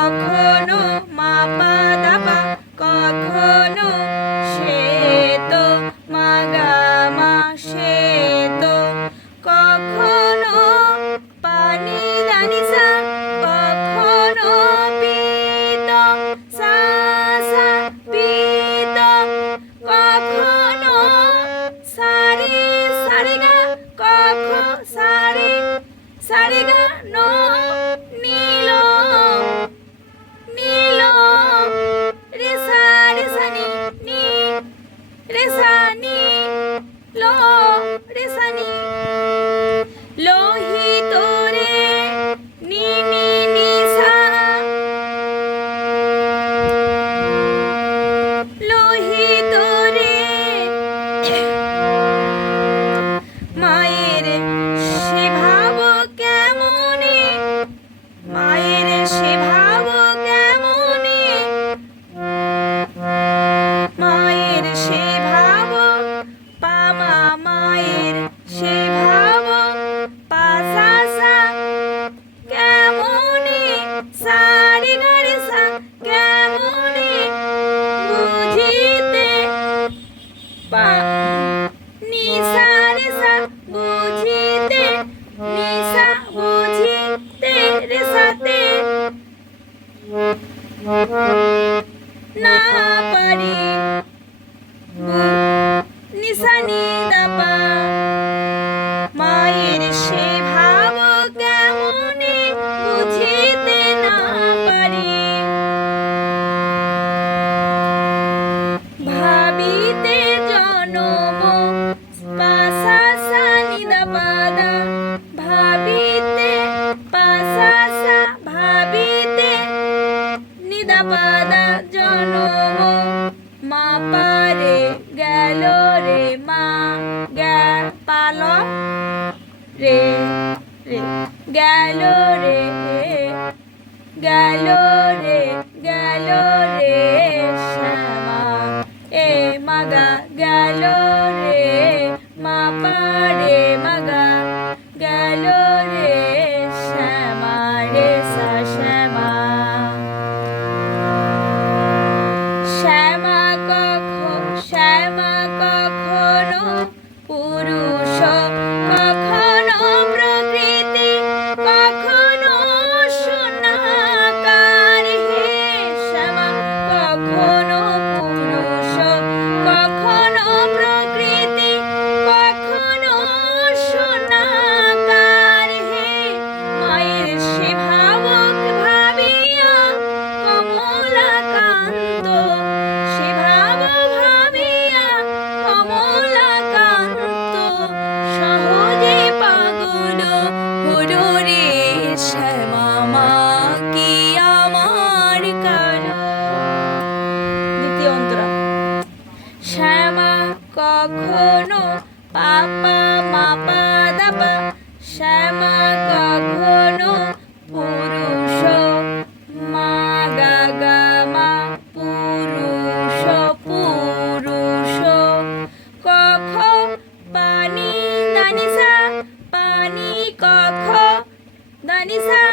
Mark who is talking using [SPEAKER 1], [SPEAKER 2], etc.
[SPEAKER 1] কখনো साथे। ना परी। निसानी শ্যামা কখনো পাপা মাপা দাপা, শ্যামা কখনো পুরুষ মা গাগা মা পুরুষ পুরুষ। কখ পানি দানিসা, পানি কখ দানিসা?